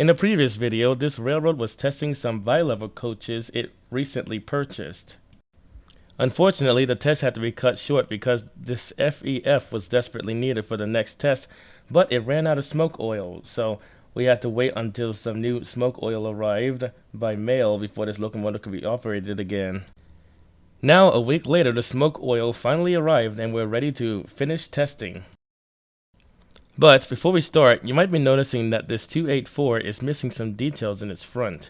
In a previous video, this railroad was testing some bilevel coaches it recently purchased. Unfortunately, the test had to be cut short because this FEF was desperately needed for the next test, but it ran out of smoke oil, so we had to wait until some new smoke oil arrived by mail before this locomotive could be operated again. Now, a week later, the smoke oil finally arrived and we're ready to finish testing. But before we start, you might be noticing that this 284 is missing some details in its front.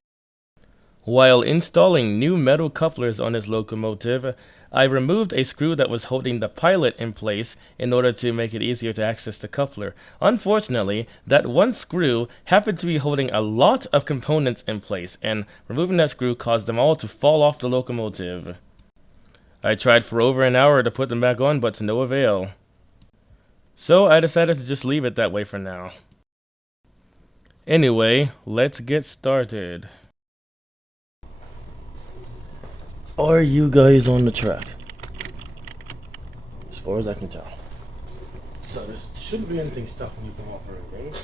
While installing new metal couplers on this locomotive, I removed a screw that was holding the pilot in place in order to make it easier to access the coupler. Unfortunately, that one screw happened to be holding a lot of components in place, and removing that screw caused them all to fall off the locomotive. I tried for over an hour to put them back on, but to no avail. So I decided to just leave it that way for now. Anyway, let's get started. Are you guys on the track? As far as I can tell. So there shouldn't be anything stopping you from operating.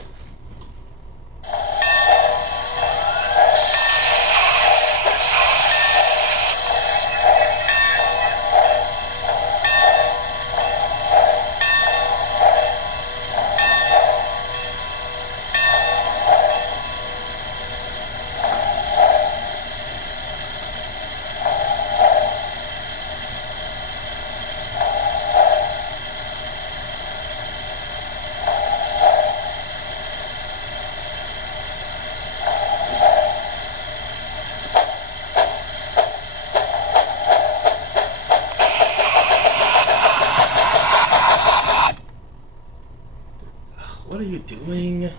What are you doing?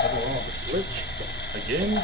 Something wrong with the switch again?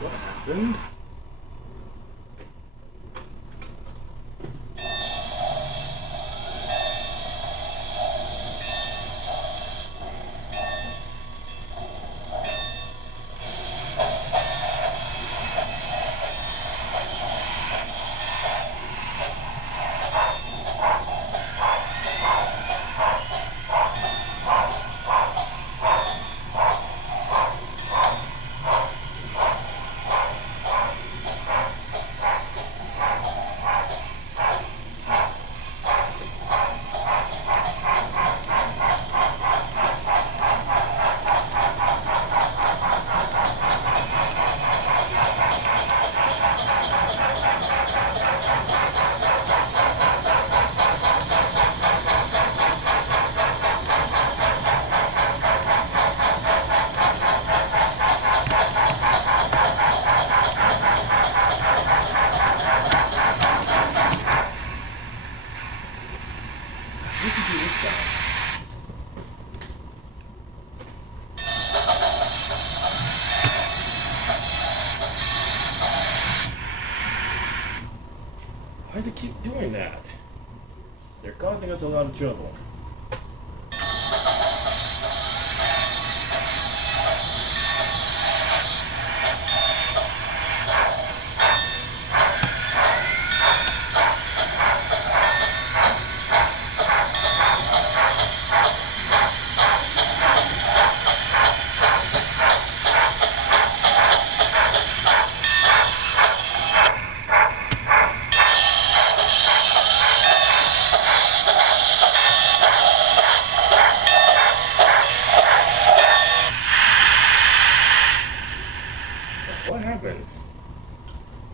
What happened? What did you do this time? Why do they keep doing that? They're causing us a lot of trouble.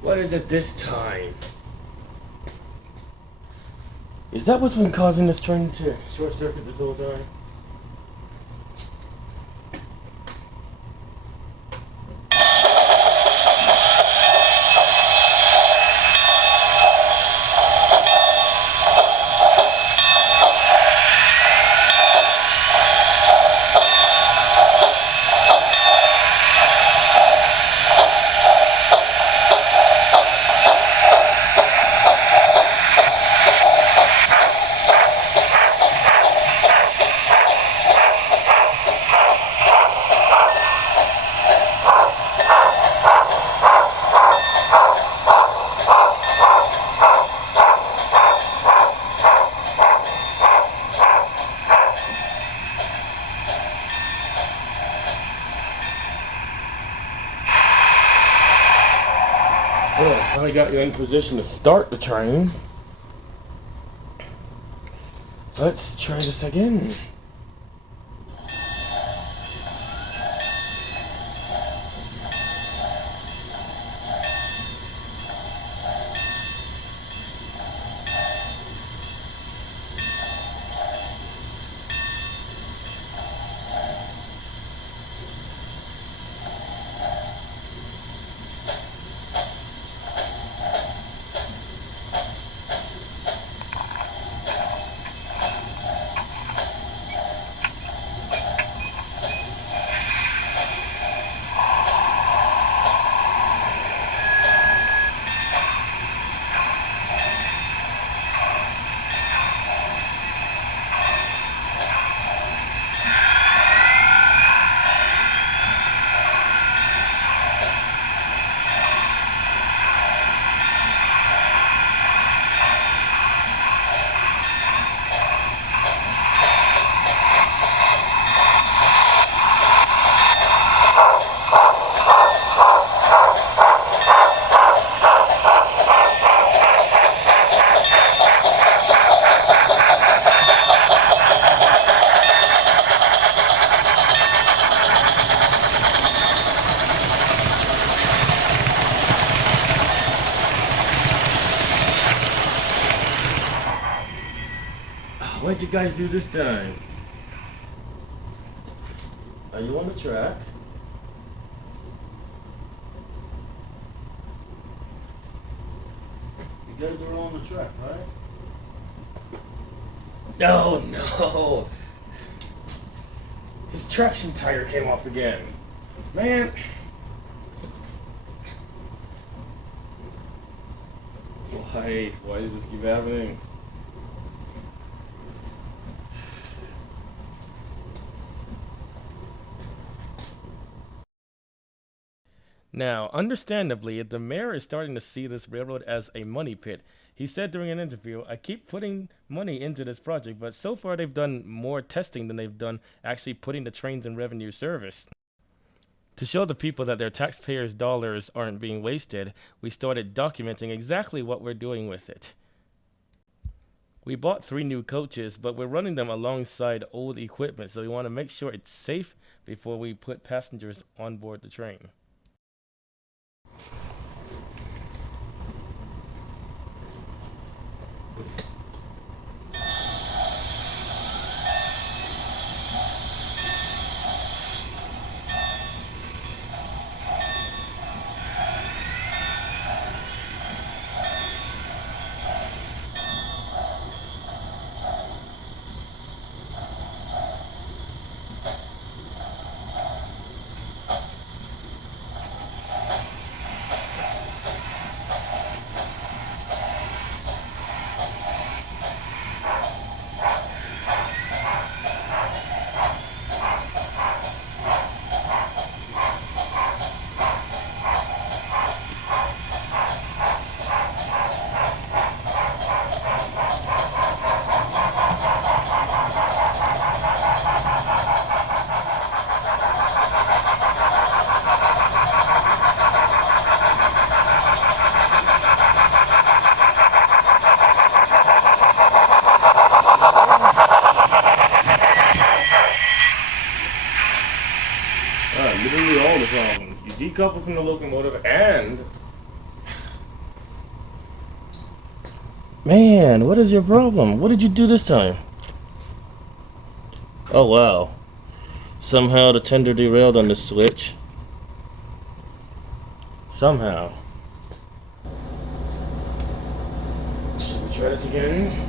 What is it this time? Is that what's been causing this train to short circuit this whole time? Well, finally got you in position to start the train. Let's try this again. What'd you guys do this time? Are you on the track? You guys are on the track, right? No, no. His traction tire came off again. Man. Why does this keep happening? Now, understandably, the mayor is starting to see this railroad as a money pit. He said during an interview, I keep putting money into this project, but so far they've done more testing than they've done actually putting the trains in revenue service. To show the people that their taxpayers' dollars aren't being wasted, we started documenting exactly what we're doing with it. We bought 3 new coaches, but we're running them alongside old equipment, so we want to make sure it's safe before we put passengers on board the train. Literally all the problems. You decouple from the locomotive and Man, what is your problem? What did you do this time? Oh wow. Somehow the tender derailed on the switch. Somehow. Should we try this again?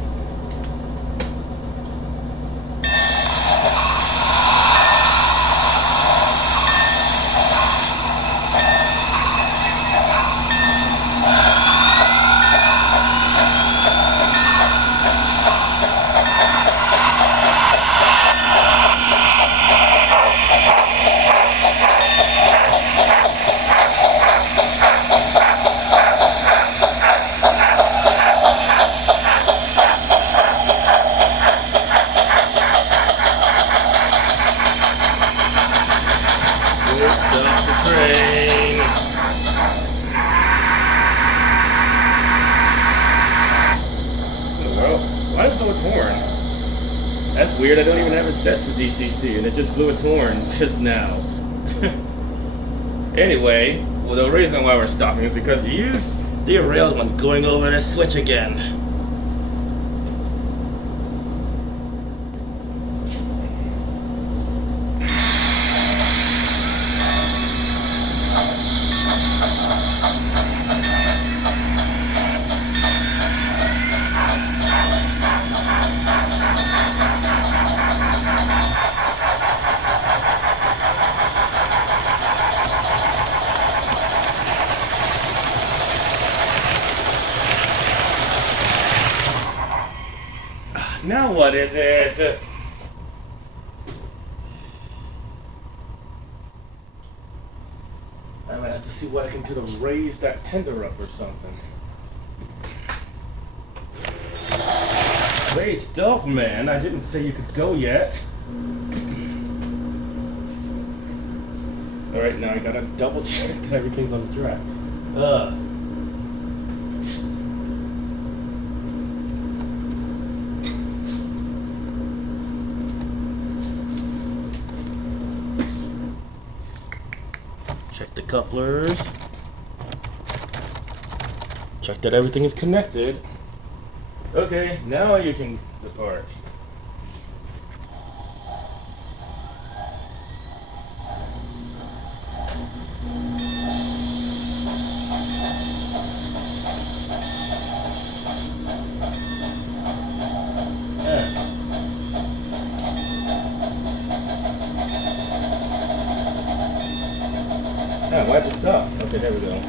Stop the train. Well, why did it blow its horn? That's weird. I don't even have it set to DCC, and it just blew its horn just now. Anyway, well, the reason why we're stopping is because you derailed when going over the switch again. Now what is it? I might have to see what I can do to raise that tender up or something. Wait, stop, man. I didn't say you could go yet. Alright, now I gotta double check that everything's on the track. Check the couplers. Check that everything is connected. Okay, now you can depart. Why did it stop? Okay, there we go.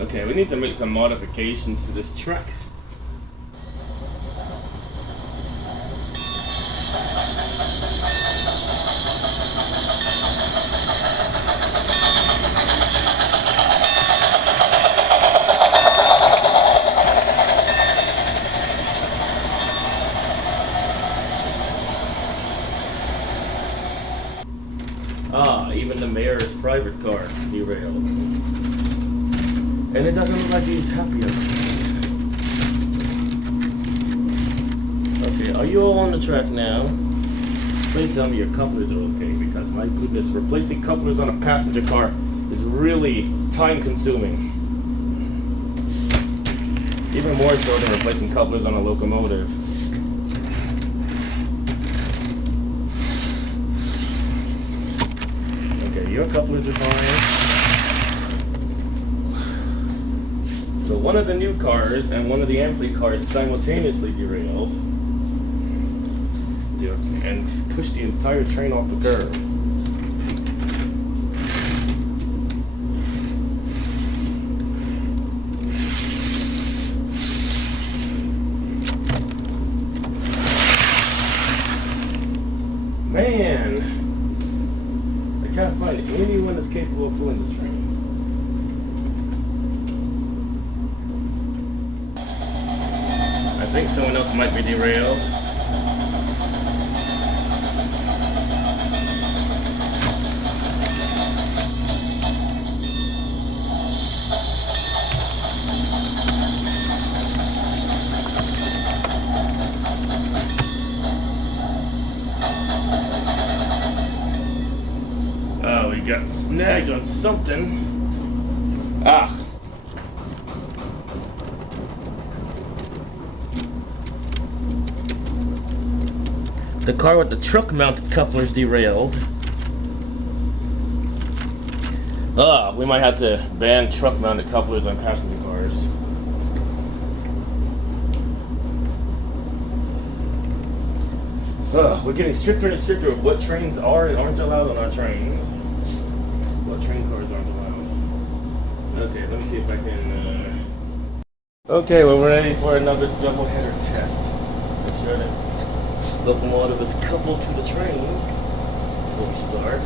Okay, we need to make some modifications to this track. Even the mayor's private car derailed. And it doesn't look like he's happy about it. Okay, are you all on the track now? Please tell me your couplers are okay, because my goodness, replacing couplers on a passenger car is really time consuming. Even more so than replacing couplers on a locomotive. Okay, your couplers are fine. So one of the new cars and one of the Amfleet cars simultaneously derailed and pushed the entire train off the curb. Can't find anyone that's capable of pulling this train. I think someone else might be derailed. Oh, we got snagged on something. Ah. The car with the truck-mounted couplers derailed. We might have to ban truck-mounted couplers on passenger cars. We're getting stricter and stricter with what trains are and aren't allowed on our trains. What train cars aren't allowed. Okay, let me see if I can... Okay, well, we're ready for another double header test. Make sure that locomotive is coupled to the train before we start.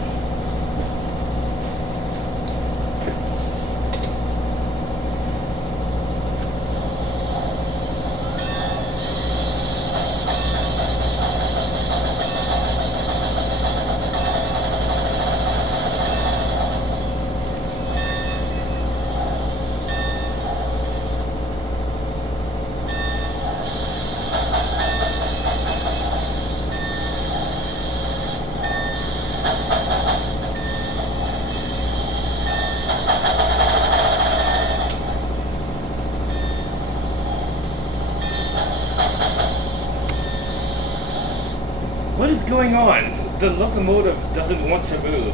What is going on? The locomotive doesn't want to move.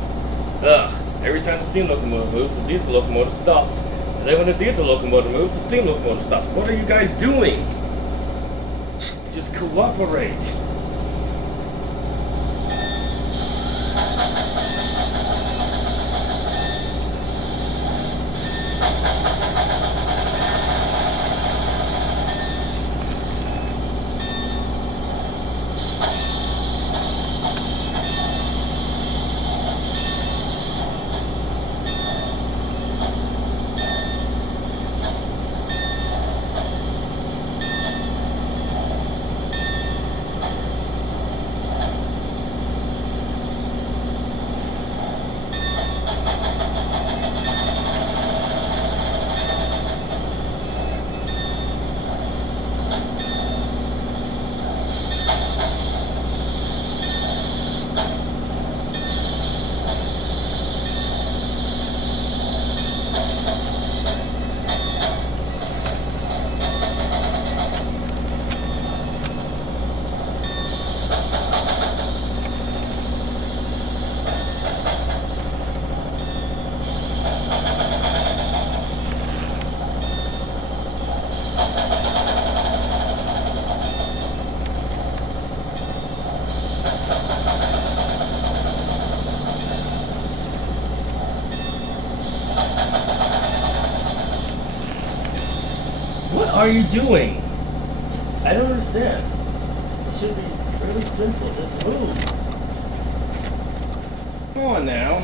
Every time the steam locomotive moves, the diesel locomotive stops. And then when the diesel locomotive moves, the steam locomotive stops. What are you guys doing? Just cooperate. What are you doing? I don't understand. It should be really simple. Just move. Come on now.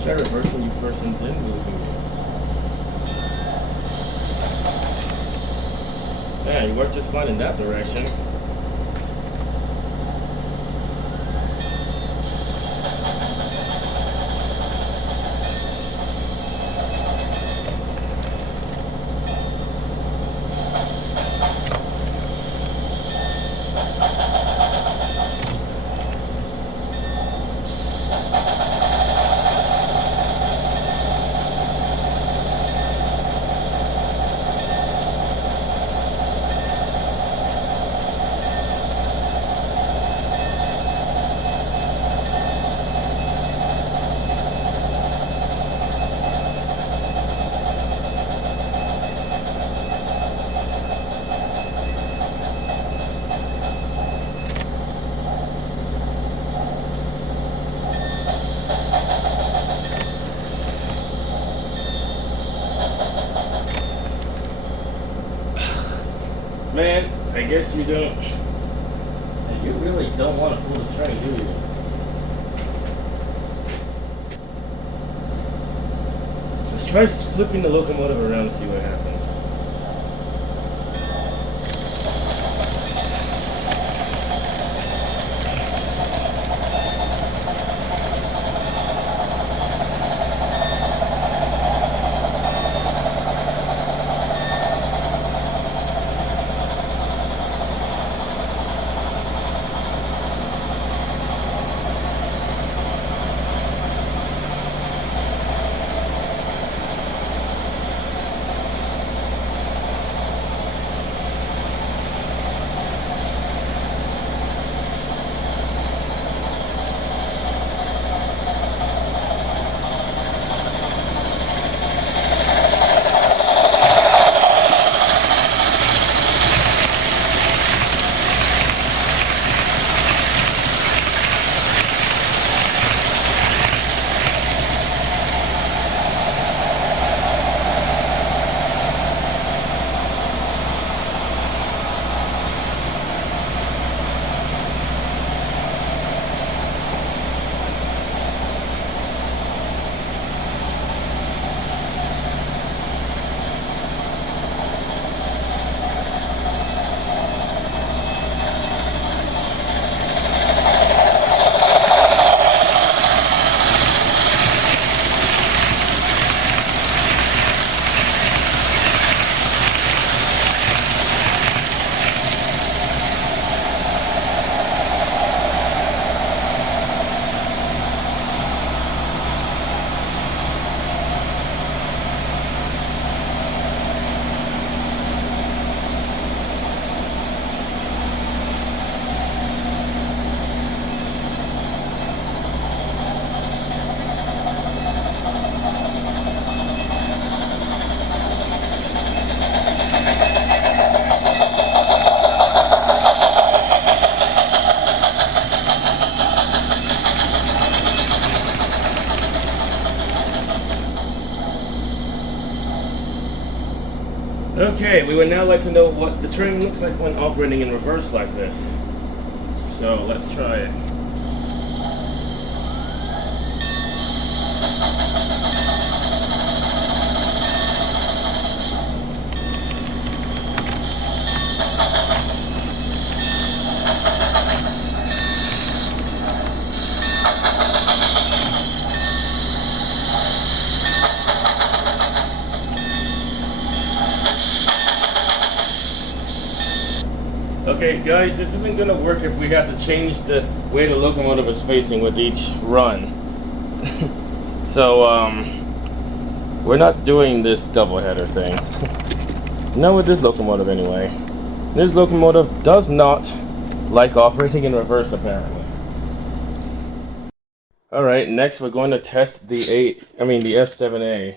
Try reversing you first and then moving. Yeah, you worked just fine in that direction. guess you don't. You really don't want to pull this train, do you? Let's try flipping the locomotive around and see what happens. Okay, we would now like to know what the train looks like when operating in reverse like this. So let's try it. Okay guys, this isn't going to work if we have to change the way the locomotive is facing with each run. So we're not doing this double header thing. Not with this locomotive anyway. This locomotive does not like operating in reverse apparently. Alright, next we're going to test the F7A.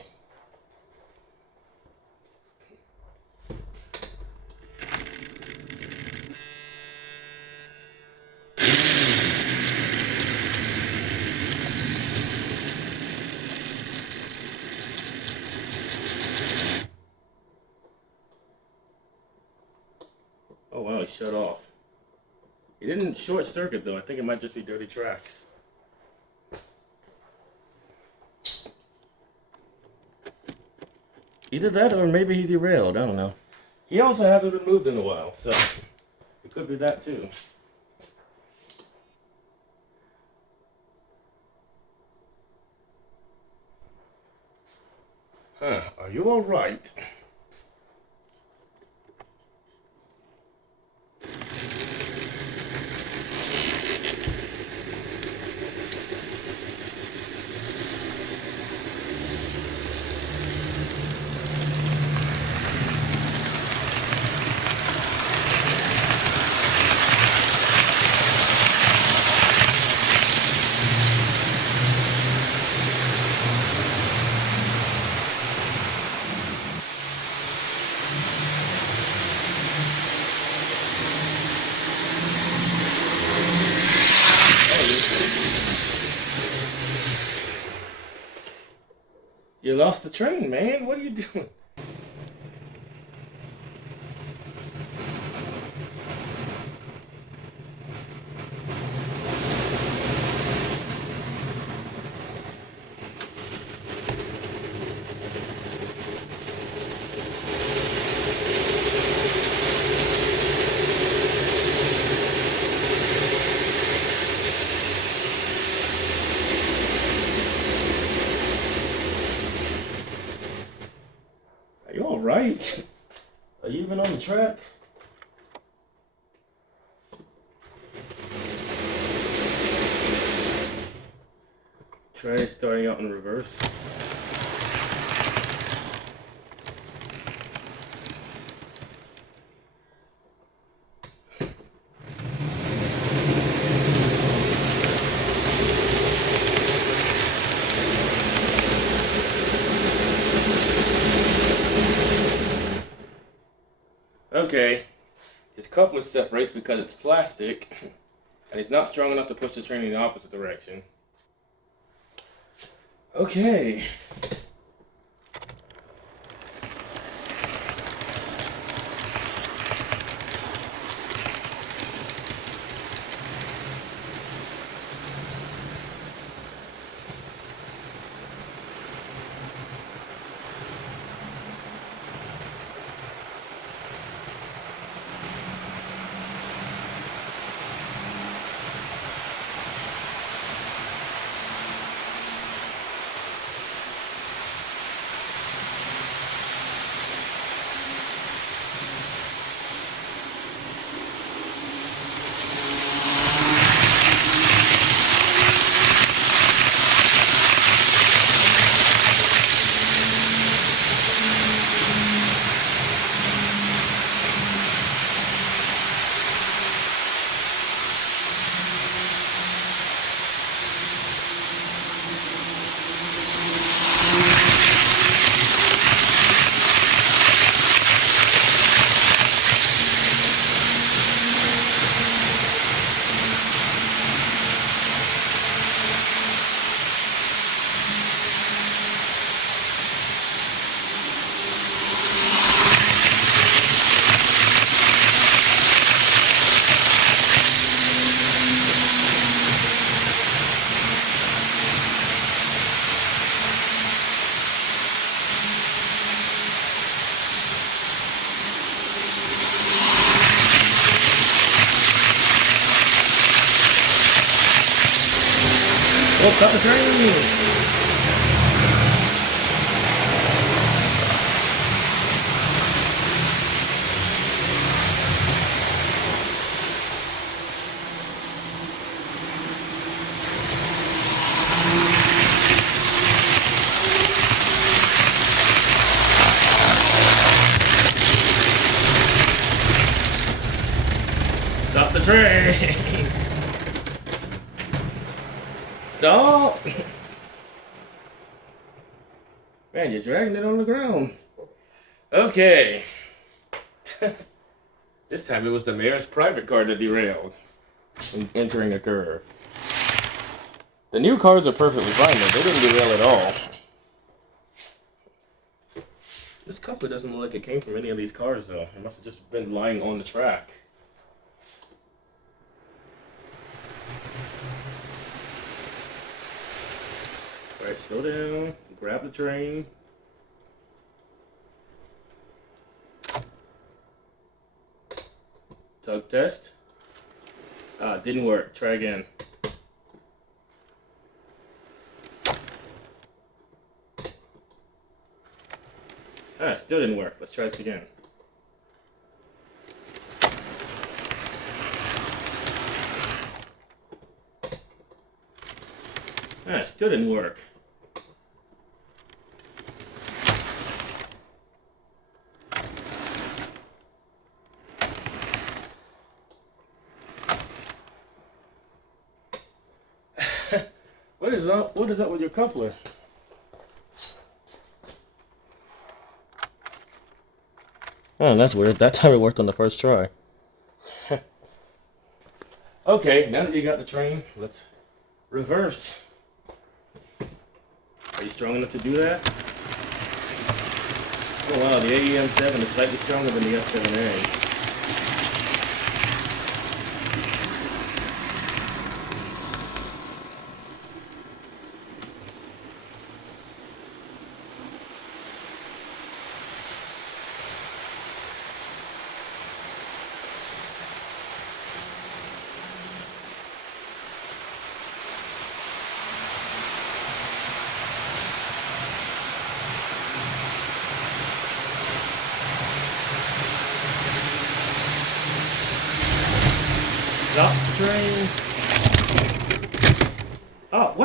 Oh wow, he shut off. He didn't short circuit though. I think it might just be dirty tracks. Either that or maybe he derailed. I don't know. He also hasn't been moved in a while, so it could be that too. Huh, are you alright? You lost the train, man. What are you doing? right? Are you even on the track? Try starting out in reverse. Okay, his coupler separates because it's plastic, and he's not strong enough to push the train in the opposite direction. Okay. Oh, stop the train! Stop the train! Stop! Man, you're dragging it on the ground. Okay. This time it was the mayor's private car that derailed when entering a curve. The new cars are perfectly fine though. They didn't derail at all. This coupler doesn't look like it came from any of these cars though. It must have just been lying on the track. Alright, slow down, grab the train. Tug test. Didn't work. Try again. Still didn't work. Let's try this again. Still didn't work. What is up with your coupler? Oh, that's weird. That time it worked on the first try. Okay, now that you got the train, let's reverse. Are you strong enough to do that? Oh wow, the AEM7 is slightly stronger than the F7A.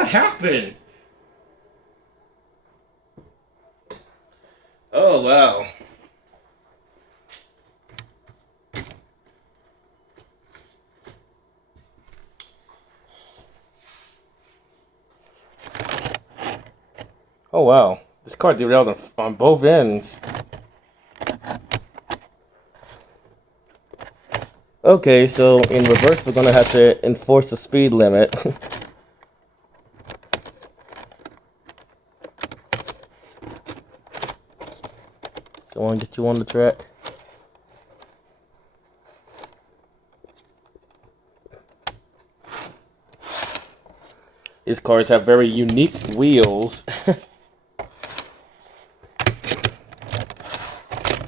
What happened? Oh, wow. Oh, wow. This car derailed on both ends. Okay, so in reverse, we're going to have to enforce the speed limit. Go on, get you on the track. These cars have very unique wheels.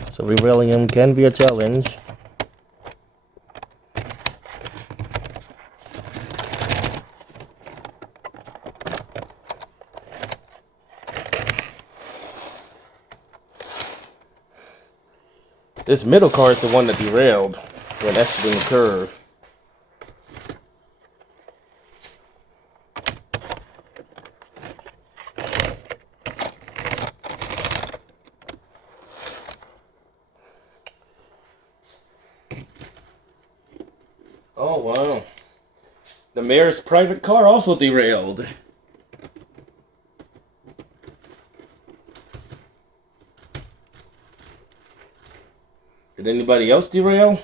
So derailing them can be a challenge. This middle car is the one that derailed when exiting the curve. Oh, wow. The mayor's private car also derailed. Did anybody else derail?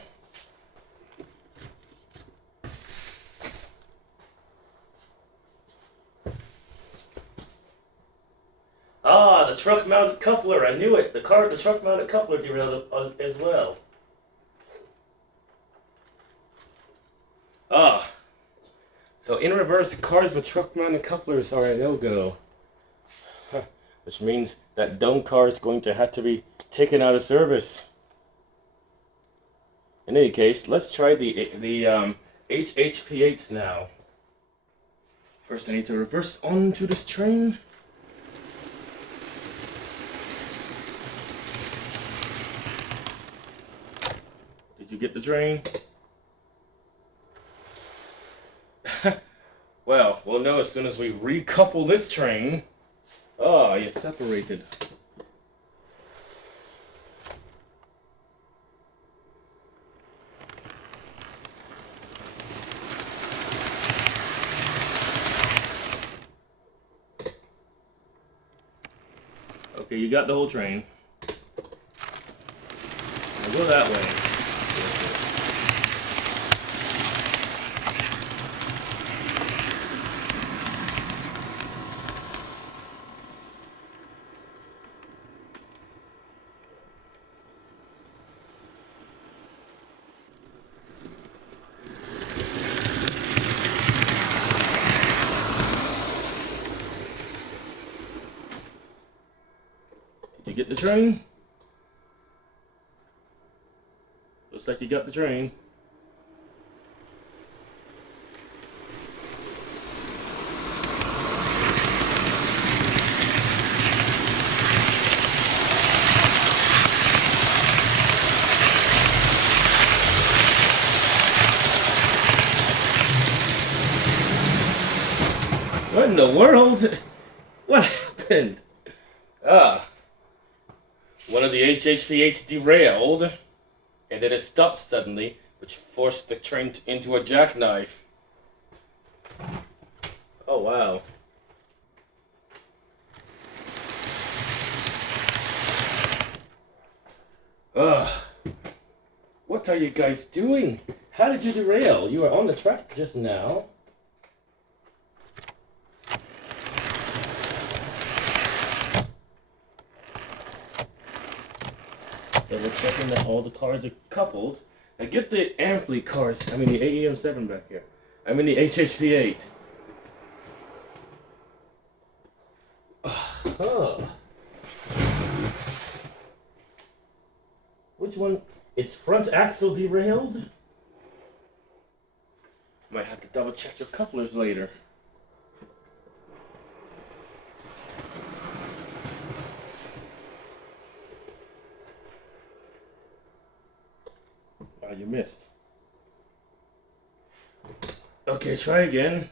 Ah, the truck-mounted coupler. I knew it. The truck-mounted coupler derailed as well. Ah. So in reverse, cars with truck-mounted couplers are a no-go. Which means that dumb car is going to have to be taken out of service. In any case, let's try the HHP8 now. First, I need to reverse onto this train. Did you get the train? Well, we'll know as soon as we recouple this train. Oh, you're separated. Okay, you got the whole train. Now go that way. Did you get the train? Looks like you got the train. What in the world? What happened? Ah. One of the HHP8s derailed, and then it stopped suddenly, which forced the train into a jackknife. Oh, wow. Ugh. What are you guys doing? How did you derail? You were on the track just now. Double checking that all the cars are coupled. Now get the Amfleet cars. I mean the AEM7 back here. I mean the HHP8. Huh. Which one? Its front axle derailed? Might have to double check your couplers later. Oh, you missed. Okay, try again.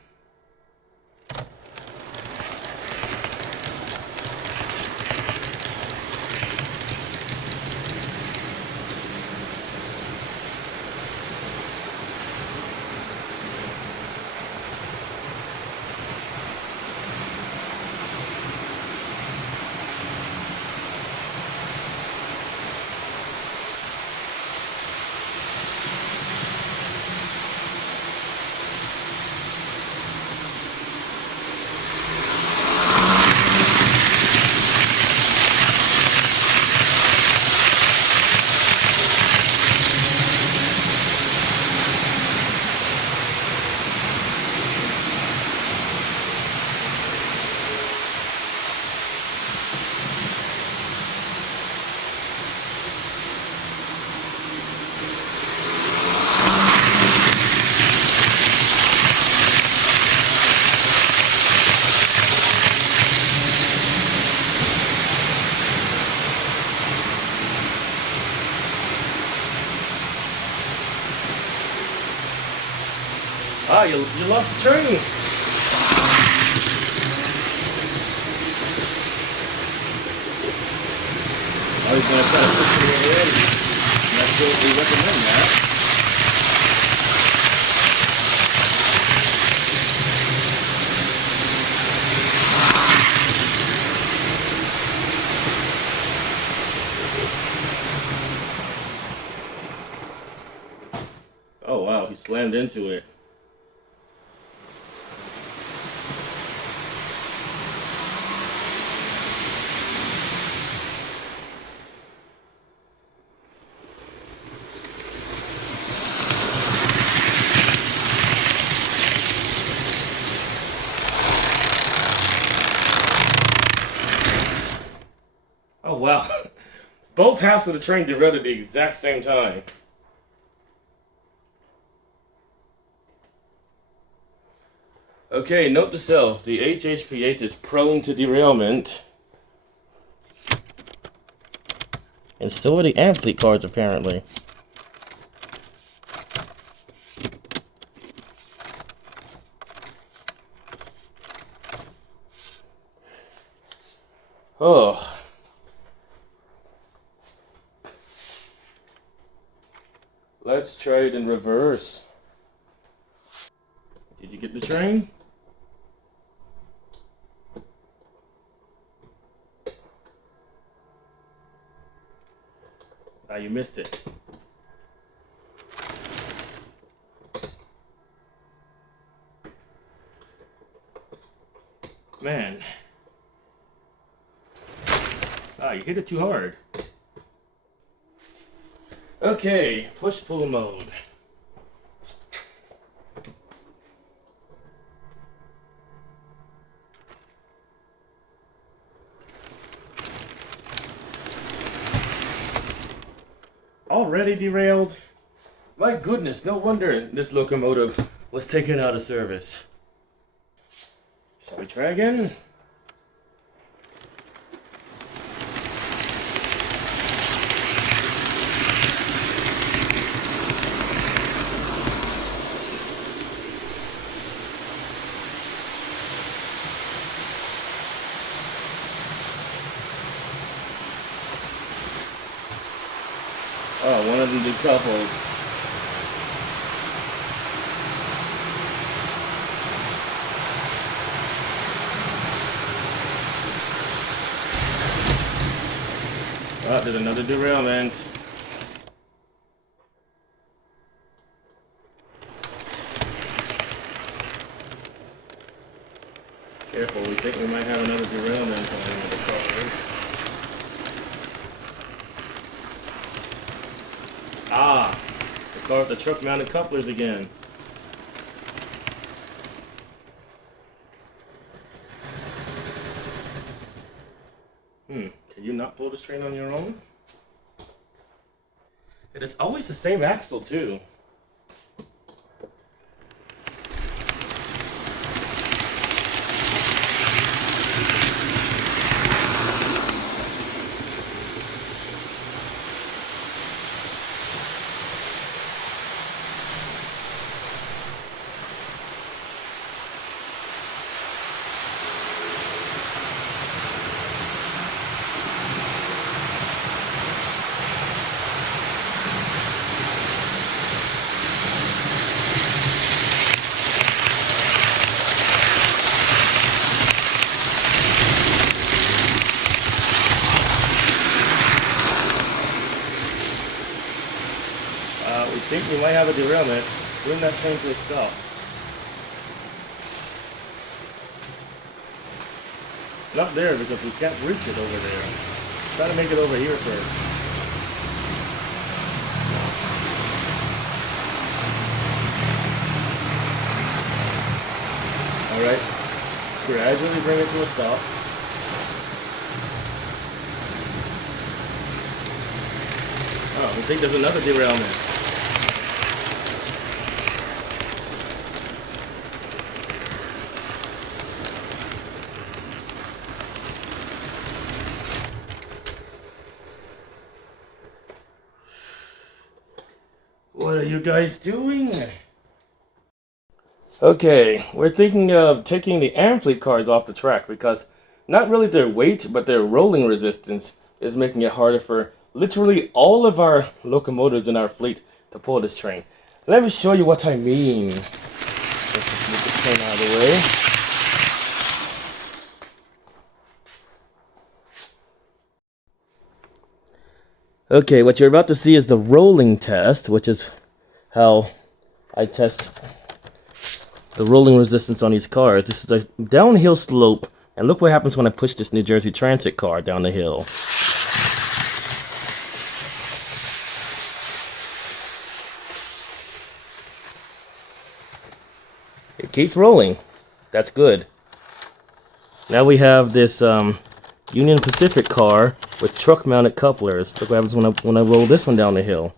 wow, you lost the train. Oh, he's going to try to push me already. I'm not sure if we recommend that. Oh wow, he slammed into it. Oh wow. Both halves of the train derailed at the exact same time. Okay, note to self, the HHP8 is prone to derailment. And so are the Amfleet cards, apparently. Oh. Let's try it in reverse. Did you get the train? Ah, you missed it. Man. Ah, you hit it too hard. Okay, push-pull mode. Already derailed? My goodness, no wonder this locomotive was taken out of service. Shall we try again? Oh, one of them decouples. Oh, there's another derailment. Careful, we think we might have another derailment on one of the cars. Ah, the car with the truck mounted couplers again. Can you not pull this train on your own? It is always the same axle too. We think we might have a derailment. Bring that train to a stop. Not there because we can't reach it over there. Try to make it over here first. Alright, gradually bring it to a stop. Oh, we think there's another derailment. What are you guys doing? Okay, we're thinking of taking the Amfleet cars off the track because not really their weight, but their rolling resistance is making it harder for literally all of our locomotives in our fleet to pull this train. Let me show you what I mean. Let's just move this train out of the way. Okay, what you're about to see is the rolling test, which is how I test the rolling resistance on these cars. This is a downhill slope, and look what happens when I push this New Jersey Transit car down the hill. It keeps rolling. That's good. Now we have this Union Pacific car with truck-mounted couplers. Look what happens when I roll this one down the hill.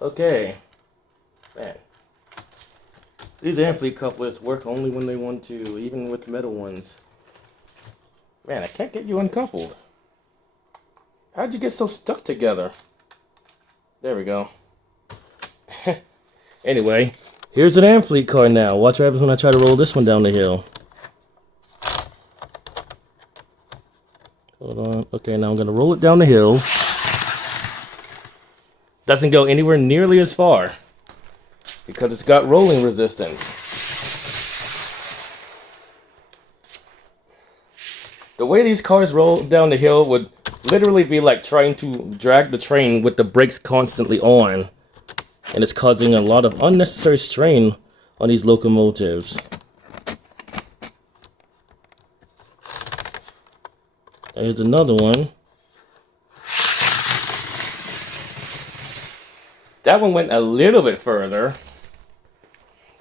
Okay, man, these Amfleet couplers work only when they want to, even with metal ones. Man, I can't get you uncoupled. How'd you get so stuck together? There we go. Anyway, here's an Amfleet car now. Watch what happens when I try to roll this one down the hill. Hold on. Okay, now I'm going to roll it down the hill. Doesn't go anywhere nearly as far because it's got rolling resistance. The way these cars roll down the hill would literally be like trying to drag the train with the brakes constantly on, and it's causing a lot of unnecessary strain on these locomotives. Here's another one. That one went a little bit further,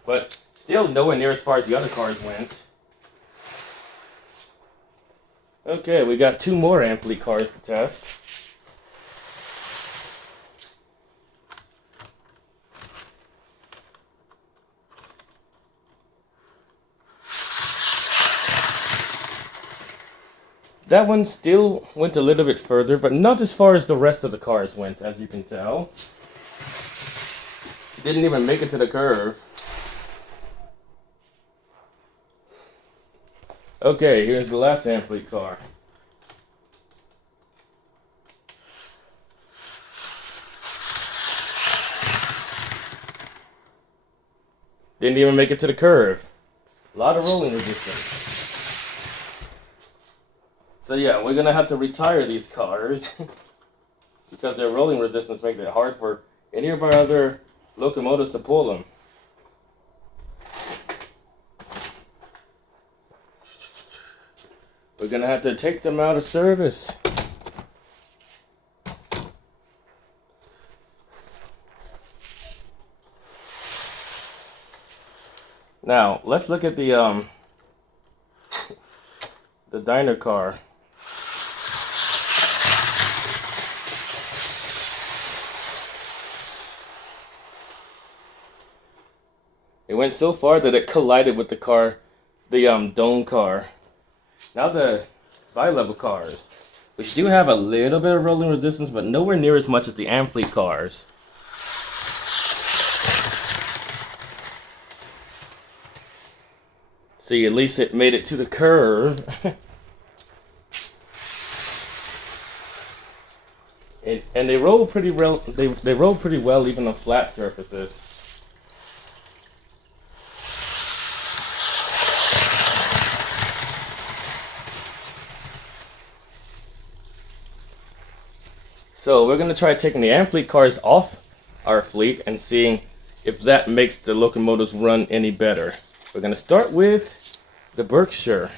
but still nowhere near as far as the other cars went. Okay, we got two more Amfleet cars to test. That one still went a little bit further, but not as far as the rest of the cars went, as you can tell. Didn't even make it to the curve. Okay, here's the last Amfleet car. Didn't even make it to the curve. A lot of rolling resistance. So yeah, we're gonna have to retire these cars because their rolling resistance makes it hard for any of our other locomotives to pull them. We're gonna have to take them out of service. Now, let's look at the diner car. It went so far that it collided with the car, the dome car. Now the bilevel cars, which do have a little bit of rolling resistance, but nowhere near as much as the Amfleet cars. See, at least it made it to the curve. and they roll pretty well. They roll pretty well even on flat surfaces. So we're going to try taking the Amfleet cars off our fleet and seeing if that makes the locomotives run any better. We're going to start with the Berkshire.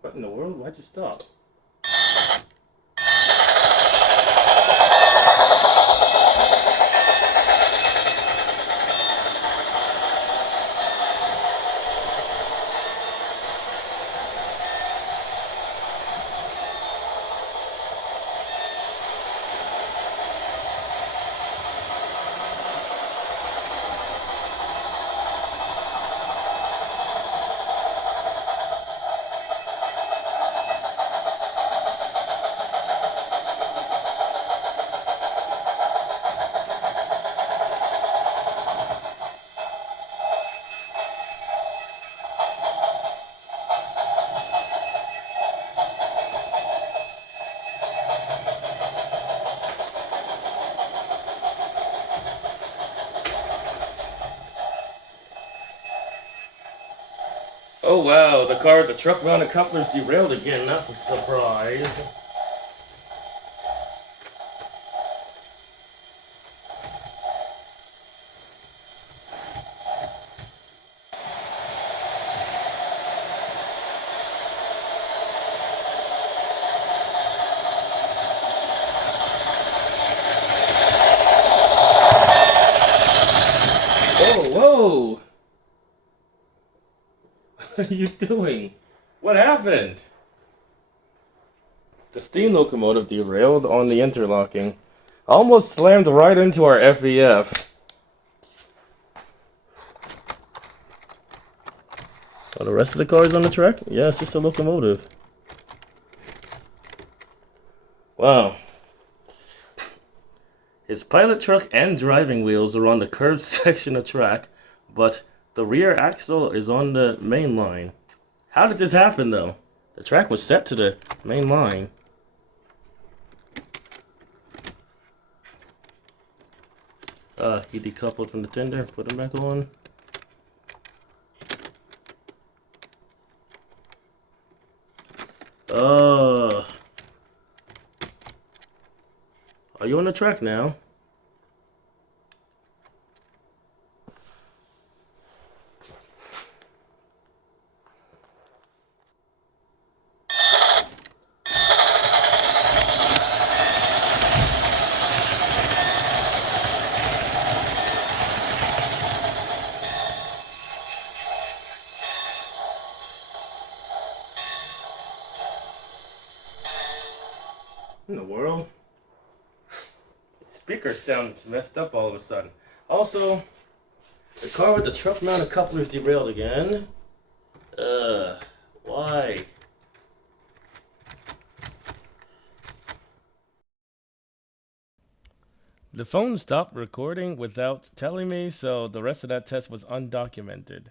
What in the world? Why'd you stop? Oh wow, the truck mounted couplers derailed again. That's a surprise. Whoa, whoa! What are you doing? What happened? The steam locomotive derailed on the interlocking. Almost slammed right into our FEF. Are the rest of the cars on the track? Yeah, it's just a locomotive. Wow. His pilot truck and driving wheels are on the curved section of track, but the rear axle is on the main line. How did this happen though? The track was set to the main line. He decoupled from the tender, put him back on. Are you on the track now? In the world? Speaker sounds messed up all of a sudden. Also, the car with the truck mounted couplers derailed again. Why? The phone stopped recording without telling me, so the rest of that test was undocumented.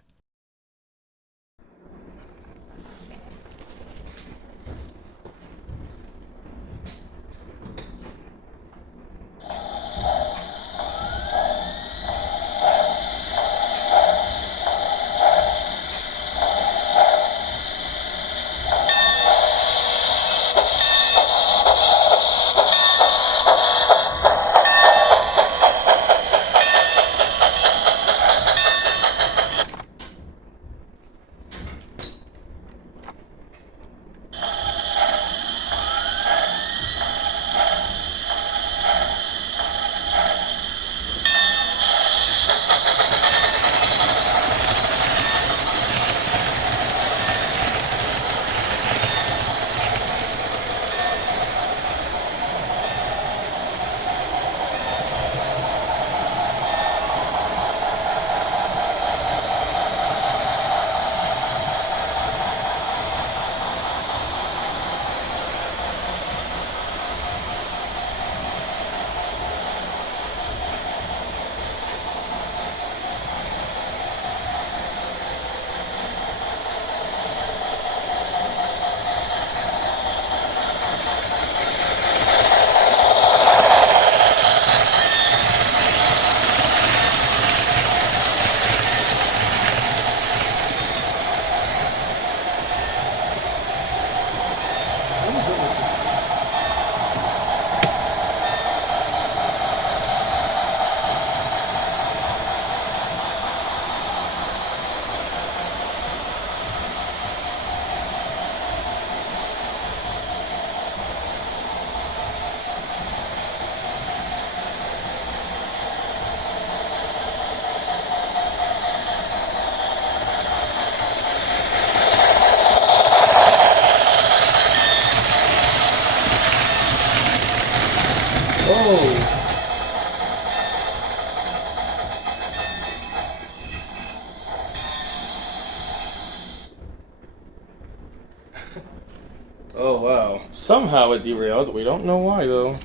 Oh wow. Somehow it derailed. We don't know why though.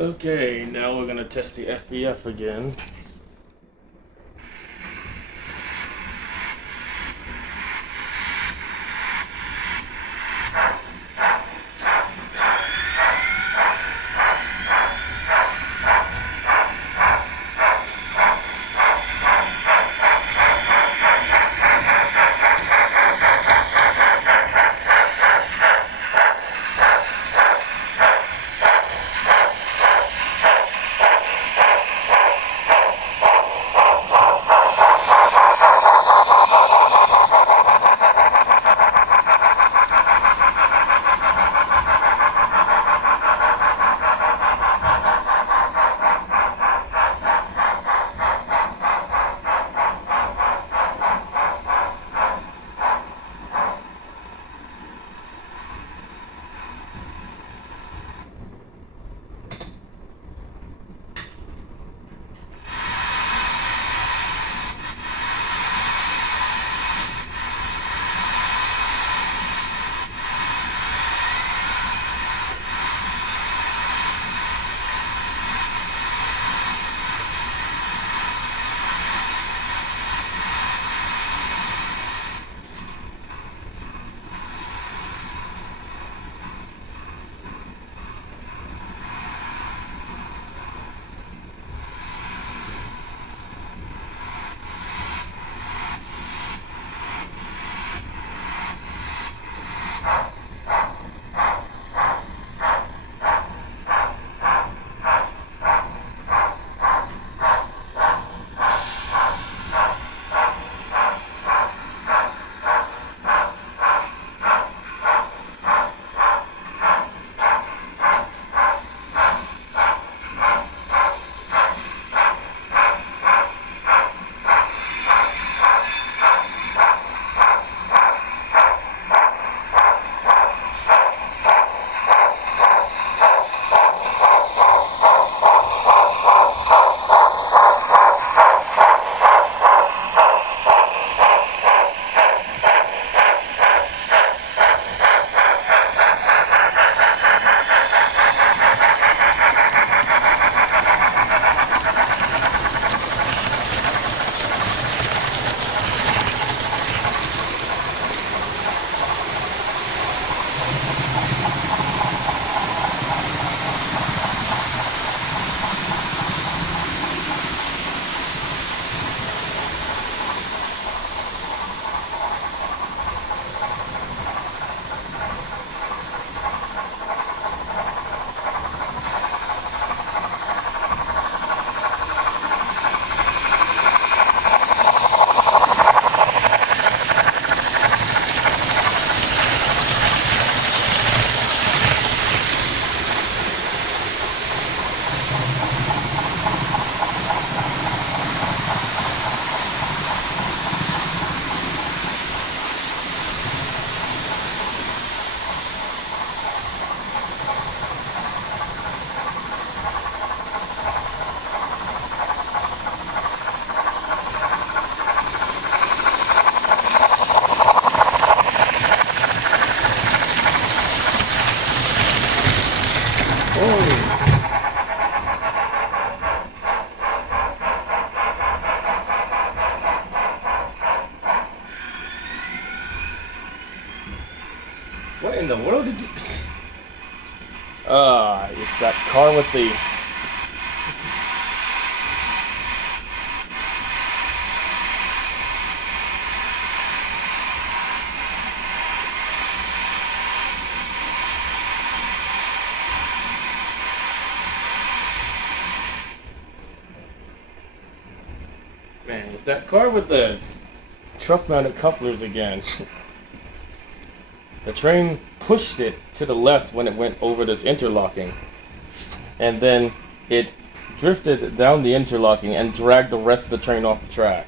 Okay, now we're gonna test the FEF again. What in the world did you... it's that car with the... Man, it's that car with the truck-mounted couplers again. The train pushed it to the left when it went over this interlocking. And then it drifted down the interlocking and dragged the rest of the train off the track.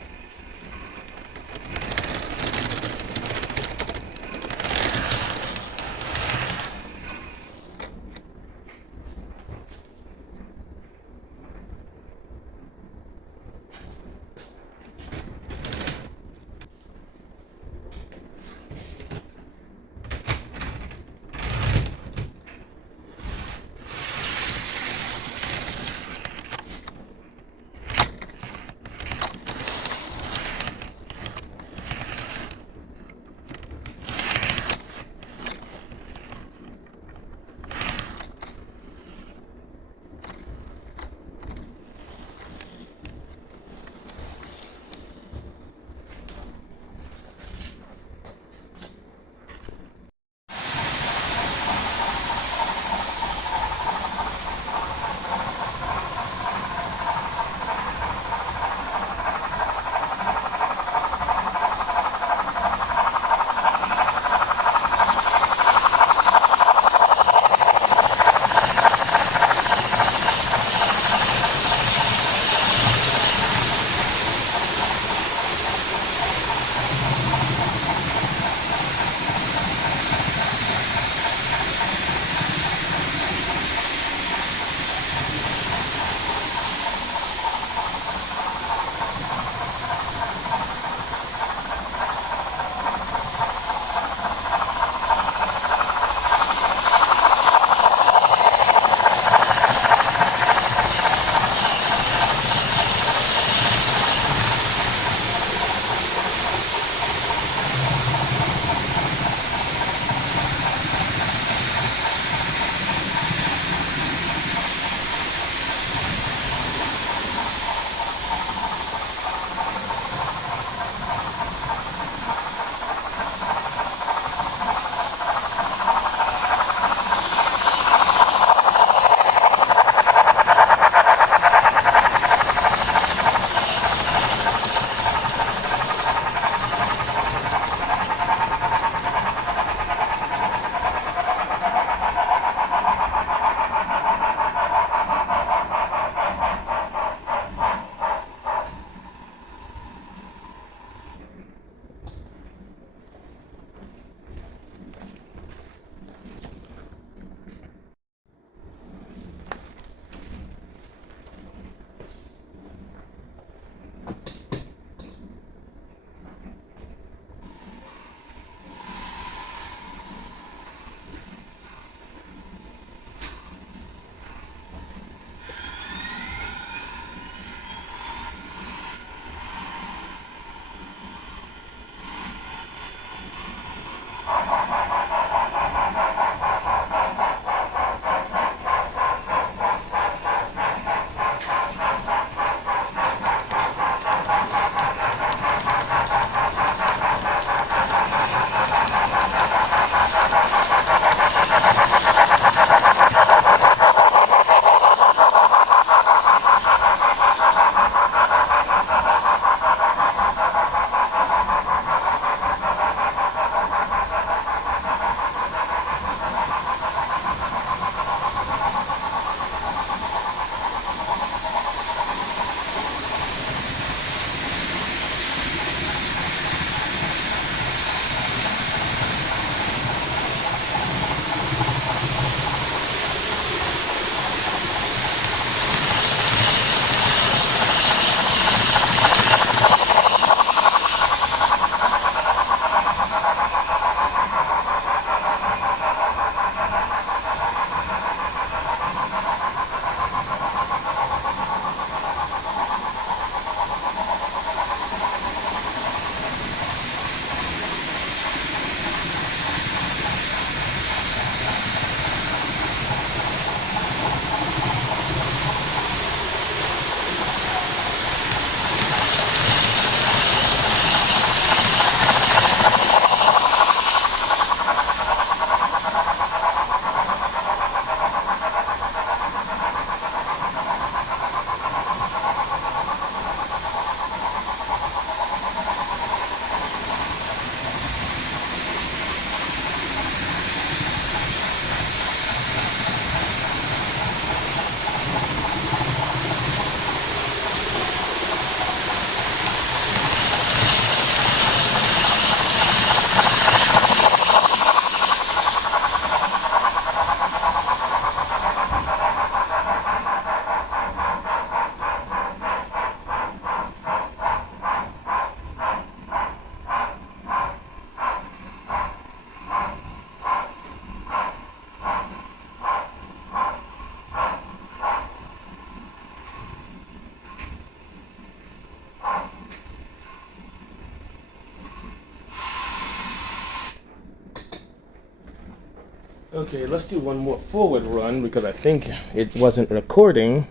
Okay, let's do one more forward run because I think it wasn't recording.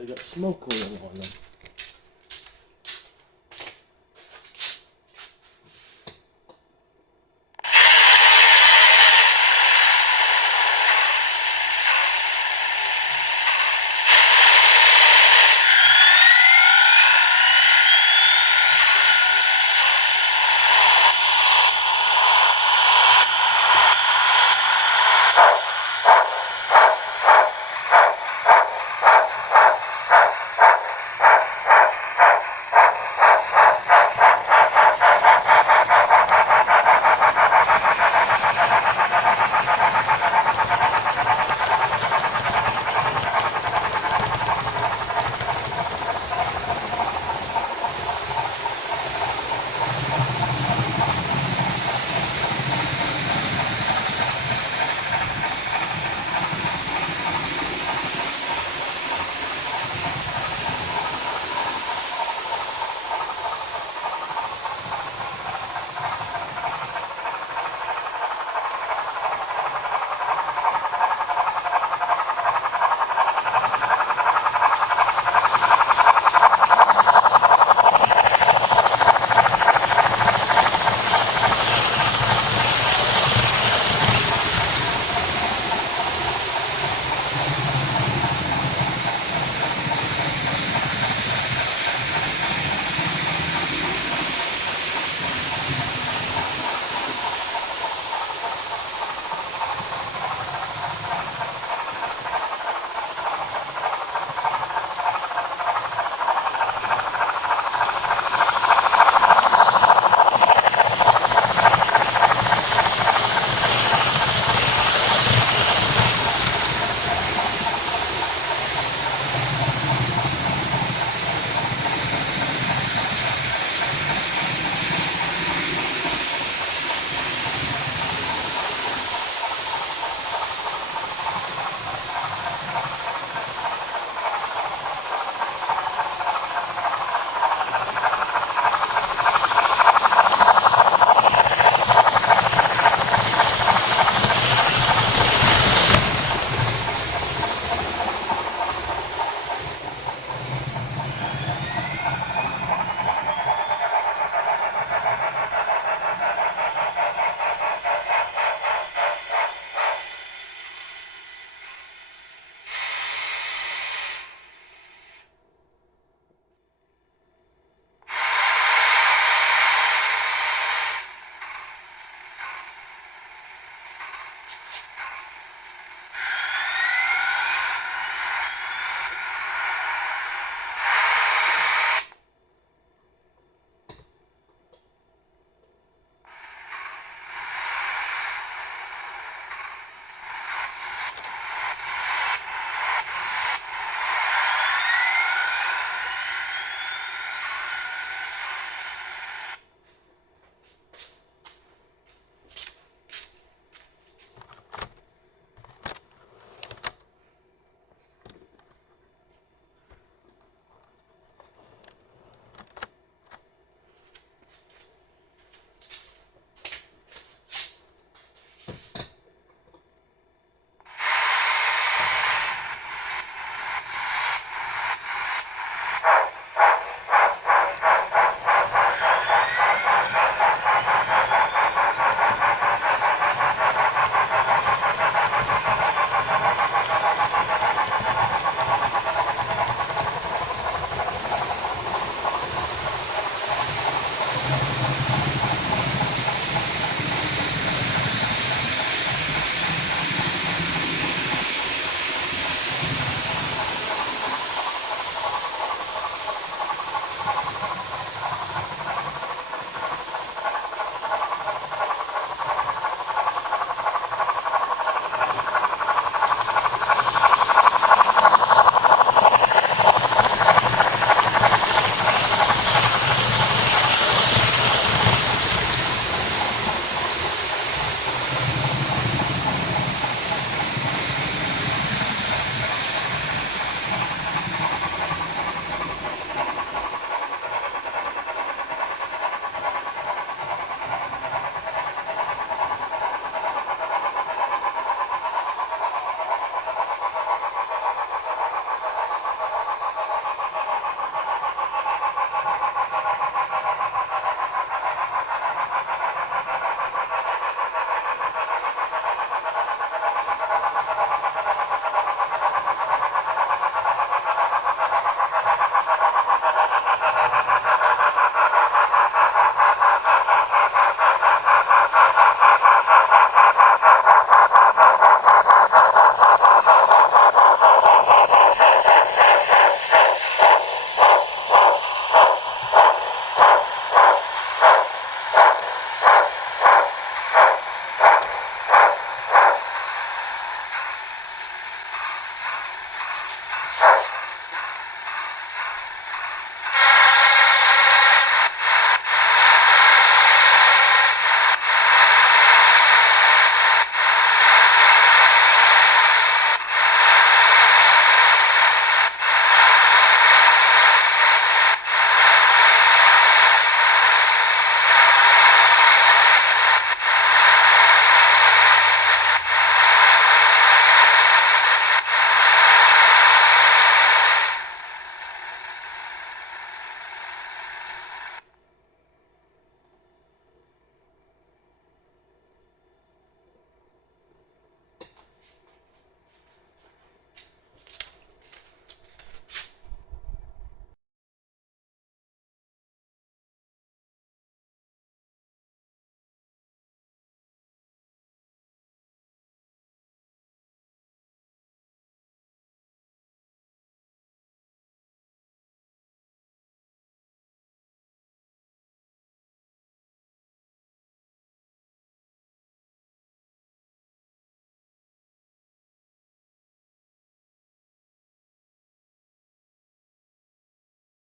They got smoke going on them.